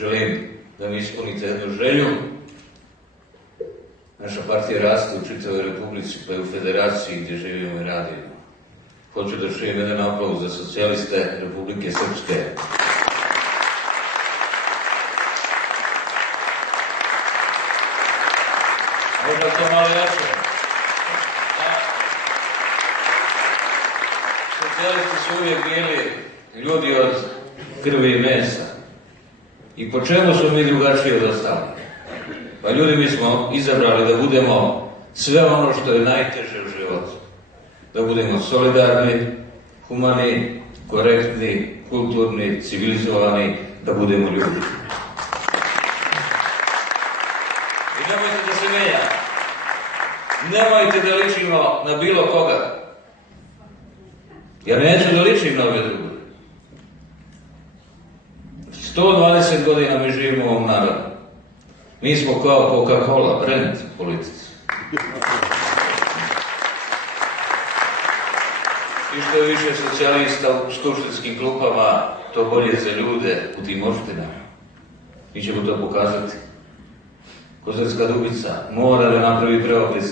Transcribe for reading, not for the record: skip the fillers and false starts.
želim da mi ispunite jednu želju. Naša partija raste u čitavoj Republici, pa i u Federaciji gdje živimo i radimo. Hoću da čujem jedan aplauz za socijaliste Republike Srpske. Možda to malo jače. Socijalisti su uvijek bili ljudi od krvi i mesa. I po čemu smo mi drugačiji od ostalih? Pa ljudi, mi smo izabrali da budemo sve ono što je najteže u životu. Da budemo solidarni, humani, korektni, kulturni, civilizovani, da budemo ljudi. I nemojte da se menja. Nemojte da ličimo na bilo koga. Ja neću da ličim na ove druge. 120 godina mi živimo u ovom narodu. Mi smo kao Coca-Cola, brand politici. I što je više socijalista u skupštinskim klupama, to bolje za ljude u tim opštinama. Mi ćemo to pokazati. Kozarska Dubica mora da napravi preokret.